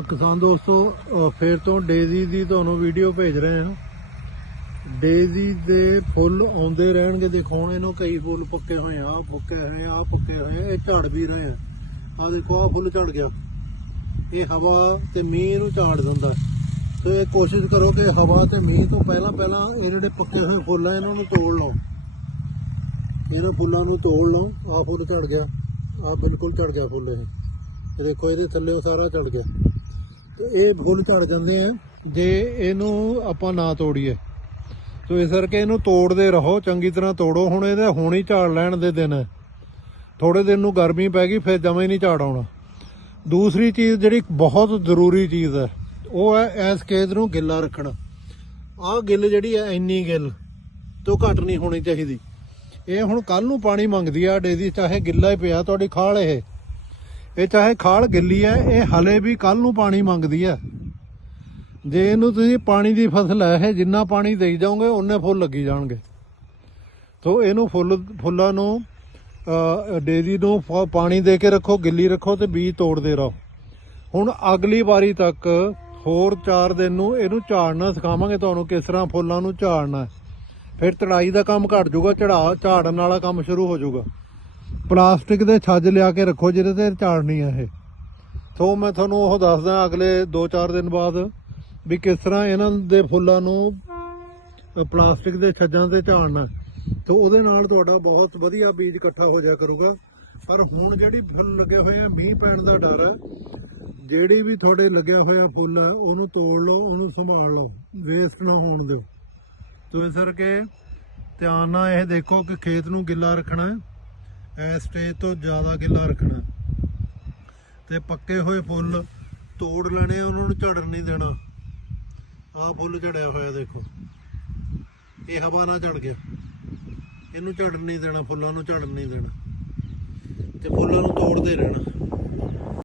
ਕਿਸਾਨ ਦੋਸਤੋ ਅ, ਫੇਰ ਤੋਂ ਡੇਜ਼ੀ ਦੀ ਤੁਹਾਨੂੰ ਵੀਡੀਓ ਭੇਜ ਰਹੇ ਹਾਂ। ਡੇਜ਼ੀ ਦੇ ਫੁੱਲ ਆਉਂਦੇ ਰਹਿਣਗੇ। ਦੇਖੋ ਹੁਣ ਇਹਨੂੰ ਕਈ ਫੁੱਲ ਪੱਕੇ ਹੋਏ ਆ ਆਹ ਪੱਕੇ ਹੋਏ ਆ ਆਹ ਪੱਕੇ ਹੋਏ ਆ, ਇਹ ਝੜ ਵੀ ਰਹੇ ਆ। ਆ ਦੇਖੋ ਆ ਫੁੱਲ ਝੜ ਗਿਆ। ਇਹ ਹਵਾ ਤੇ ਮੀਂਹ ਨੂੰ ਝਾੜ ਦਿੰਦਾ ਹੈ। ਤੇ ਇਹ ਕੋਸ਼ਿਸ਼ ਕਰੋ ਕਿ ਹਵਾ ਤੇ ਮੀਂਹ ਤੋਂ ਪਹਿਲਾਂ ਪਹਿਲਾਂ ਇਹ ਜਿਹੜੇ ਪੱਕੇ ਹੋਏ ਫੁੱਲ ਆ ਇਹਨਾਂ ਨੂੰ ਤੋੜ ਲਓ। ਇਹਨਾਂ ਫੁੱਲਾਂ ਨੂੰ ਤੋੜ ਲਓ। ਆ ਫੁੱਲ ਝੜ ਗਿਆ। ਆ ਬਿਲਕੁਲ ਝੜ ਗਿਆ ਫੁੱਲ ਇਹ ਦੇਖੋ ਇਹਦੇ ਥੱਲੇ ਸਾਰਾ ਝੜ ਗਿਆ। ਇਹ ਫੁੱਲ ਝੜ ਜਾਂਦੇ ਆ, ਜੇ ਇਹਨੂੰ ਆਪਾਂ ਨਾ ਤੋੜੀਏ। ਸੋ ਇਸ ਕਰਕੇ ਇਹਨੂੰ ਤੋੜਦੇ ਰਹੋ, ਚੰਗੀ ਤਰ੍ਹਾਂ ਤੋੜੋ। ਹੁਣ ਇਹਦੇ ਹੁਣ ਹੀ ਝਾੜ ਲੈਣ ਦੇ ਦਿਨ। ਹੈ ਥੋੜੇ ਦਿਨ ਨੂੰ ਗਰਮੀ ਪੈ ਗਈ, ਫਿਰ ਜਮਾ ਹੀ ਨਹੀਂ ਝਾੜ ਆਉਣਾ। ਦੂਸਰੀ ਚੀਜ਼ ਜਿਹੜੀ ਬਹੁਤ ਜ਼ਰੂਰੀ ਚੀਜ਼ ਹੈ, ਉਹ ਹੈ ਇਸ ਖੇਤ ਨੂੰ ਗਿੱਲਾ ਰੱਖਣਾ। ਆਹ ਗਿੱਲ ਜਿਹੜੀ ਹੈ, ਇੰਨੀ ਗਿੱਲ, ਤੋਂ ਘੱਟ ਨਹੀਂ ਹੋਣੀ ਚਾਹੀਦੀ। ਇਹ ਹੁਣ ਕੱਲ ਨੂੰ ਪਾਣੀ ਮੰਗਦੀ ਆ ਡੇਜ਼ੀ ਚਾਹੇ ਗਿੱਲਾ ਹੀ ਪਿਆ, ਤੁਹਾਡੀ ਖਾਲ ਇਹ। ਇਹ ਚਾਹੇ ਖਾਲ ਗਿੱਲੀ ਹੈ ਇਹ ਹਲੇ ਵੀ ਕੱਲ ਨੂੰ ਪਾਣੀ ਮੰਗਦੀ ਹੈ। ਜੇ ਇਹਨੂੰ ਤੁਸੀਂ ਪਾਣੀ ਦੀ ਫਸਲ ਹੈ ਇਹ ਜਿੰਨਾ ਪਾਣੀ ਦੇਈ ਜਾਓਗੇ ਉਹਨੇ ਫੁੱਲ ਲੱਗੀ ਜਾਣਗੇ। ਸੋ ਇਹਨੂੰ ਫੁੱਲ ਫੁੱਲਾਂ ਨੂੰ ਅ, ਡੇਜ਼ੀ ਨੂੰ ਫ- ਪਾਣੀ ਦੇ ਕੇ ਰੱਖੋ ਗਿੱਲੀ ਰੱਖੋ ਤੇ ਬੀਜ ਤੋੜਦੇ ਰਹੋ। ਹੁਣ ਅਗਲੀ ਵਾਰੀ ਤੱਕ ਹੋਰ 4 ਦਿਨ ਨੂੰ ਇਹਨੂੰ ਝਾੜਨਾ ਸਿਖਾਵਾਂਗੇ ਤੁਹਾਨੂੰ ਕਿਸ ਤਰ੍ਹਾਂ ਫੁੱਲਾਂ ਨੂੰ ਝਾੜਨਾ ਫਿਰ ਤੜਾਈ ਦਾ ਕੰਮ ਘਟ ਜਾਊਗਾ ਚੜਾ ਝਾੜਨ ਵਾਲਾ ਕੰਮ ਸ਼ੁਰੂ ਹੋ ਜਾਊਗਾ। ਪਲਾਸਟਿਕ ਦੇ ਛੱਜ ਲਿਆ ਕੇ ਰੱਖੋ, ਜਿਹਦੇ ਤੇ ਝਾੜਨੀ ਆ ਇਹ। ਸੋ ਮੈਂ ਤੁਹਾਨੂੰ ਉਹ ਦੱਸਦਾ, ਅਗਲੇ 2-4 ਦਿਨ ਬਾਅਦ ਵੀ ਕਿਸ ਤਰ੍ਹਾਂ ਇਹਨਾਂ ਦੇ ਫੁੱਲਾਂ ਨੂੰ ਪਲਾਸਟਿਕ ਦੇ ਛੱਜਾਂ ਤੇ ਝਾੜਨਾ। ਤੇ ਉਹਦੇ ਨਾਲ ਤੁਹਾਡਾ ਬਹੁਤ ਵਧੀਆ ਬੀਜ ਇਕੱਠਾ ਹੋ ਜਾਇਆ ਕਰੂਗਾ। ਪਰ ਹੁਣ ਜਿਹੜੀ ਫੁੱਲ ਲੱਗੇ ਹੋਏ ਆ, ਮੀਂਹ ਪੈਣ ਦਾ ਡਰ ਹੈ ਜਿਹੜੀ ਵੀ ਤੁਹਾਡੇ ਲੱਗਿਆ ਹੋਇਆ ਫੁੱਲ ਹੈ ਉਹਨੂੰ ਤੋੜ ਲਓ, ਉਹਨੂੰ ਸੰਭਾਲ ਲਓ ਵੇਸਟ ਨਾ ਹੋਣ ਦਿਓ। ਤੋ ਇਸ ਕਰਕੇ ਧਿਆਨ ਨਾਲ ਇਹ ਦੇਖੋ ਕਿ ਖੇਤ ਨੂੰ ਗਿੱਲਾ ਰੱਖਣਾ ਹੈ। ਇਸ ਸਟੇਜ ਤੋਂ ਜ਼ਿਆਦਾ ਗਿੱਲਾ ਰੱਖਣਾ। ਤੇ ਪੱਕੇ ਹੋਏ ਫੁੱਲ ਤੋੜ ਲੈਣੇ ਆ, ਉਹਨਾਂ ਨੂੰ ਝੜਨ ਨਹੀਂ ਦੇਣਾ। ਆਹ ਫੁੱਲ ਝੜਿਆ ਹੋਇਆ ਦੇਖੋ। ਇਹ ਹਵਾ ਨਾਲ ਝੜ ਗਿਆ। ਇਹਨੂੰ ਝੜਨ ਨਹੀਂ ਦੇਣਾ, ਫੁੱਲਾਂ ਨੂੰ ਝੜਨ ਨਹੀਂ ਦੇਣਾ। ਤੇ ਫੁੱਲਾਂ ਨੂੰ ਤੋੜਦੇ ਰਹਿਣਾ।